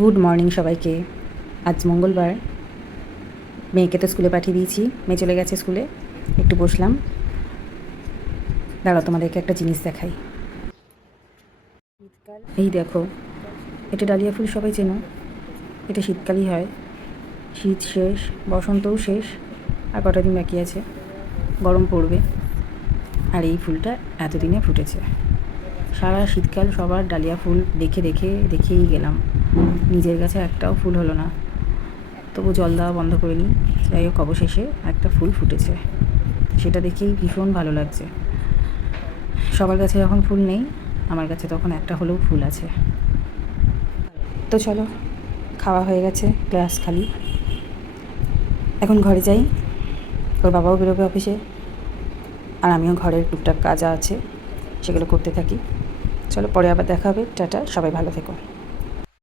Good morning সবাইকে। আজ মঙ্গলবার, মেয়েকে তো স্কুলে পাঠিয়ে দিয়েছি, মেয়ে চলে গেছে স্কুলে। একটু বসলাম, দাঁড়াও তোমাদেরকে একটা জিনিস দেখাই। এই দেখো, এটা ডালিয়া ফুল, সবাই চেনো। এটা শীতকালই হয়, শীত শেষ, বসন্তও শেষ, আর কটা দিন বাকি আছে, গরম পড়বে। আর এই ফুলটা এতদিনে ফুটেছে। সারা শীতকাল সবার ডালিয়া ফুল দেখেই গেলাম, নিজের কাছে একটাও ফুল হলো না। তবু জল দেওয়া বন্ধ করে নিই। যাই হোক, অবশেষে একটা ফুল ফুটেছে, সেটা দেখেই ভীষণ ভালো লাগছে। সবার কাছে যখন ফুল নেই, আমার কাছে তখন একটা হলেও ফুল আছে। তো চলো, খাওয়া হয়ে গেছে, গ্লাস খালি। এখন ঘরে যাই, ওর বাবাও বেরোবে অফিসে, আর আমিও ঘরের টুকটাক কাজ আছে, সেগুলো করতে থাকি। চলো, পরে আবার দেখা হবে। টাটা, সবাই ভালো থেকো।